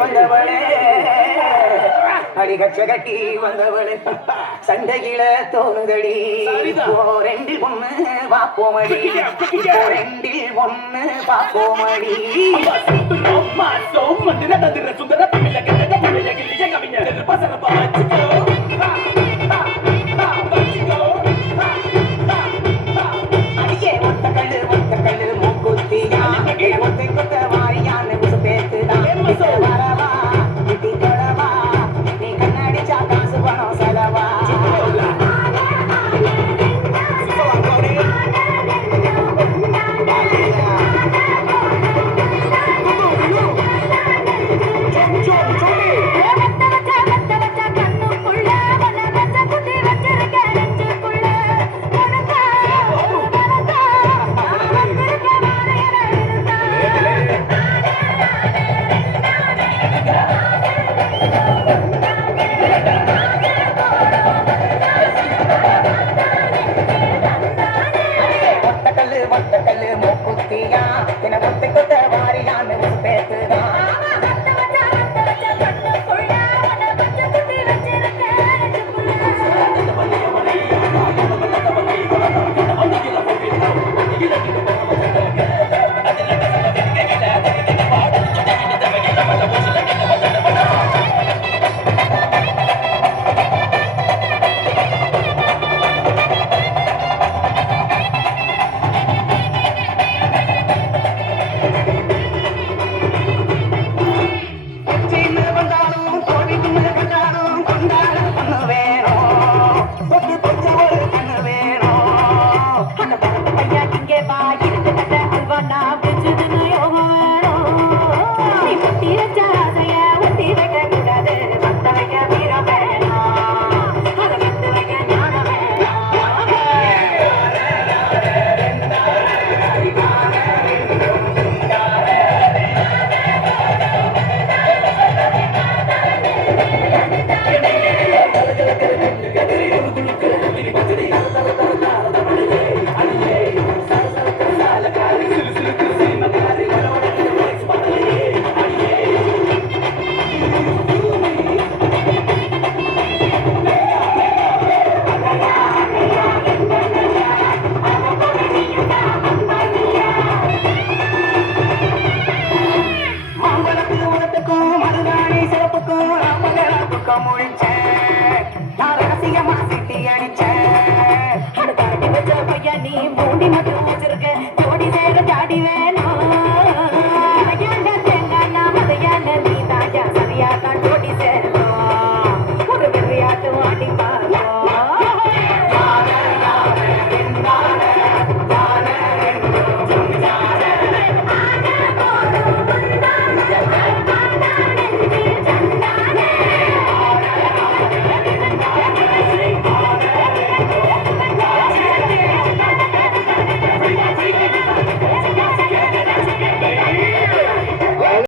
வந்தவளே அடிகச்ச கட்டி வந்தவளே சண்டையில தோணுதடி ரெண்டில் ஒண்ணு பாப்போமடி ரெண்டில் ஒண்ணு பாப்போமடி சுந்தர தமிழக கவிஞர் அடியே ஒத்த கல்லு மூக்குத்தியா ஒத்தை கொத்த வாரியான பேத்துதான் வரவா விட்டி தொடவா நீ கண்ணடிச்சா காசு பணம் செலவா ஒத்த கல்லு மூக்குத்தியா என ஒத்தை கொத்த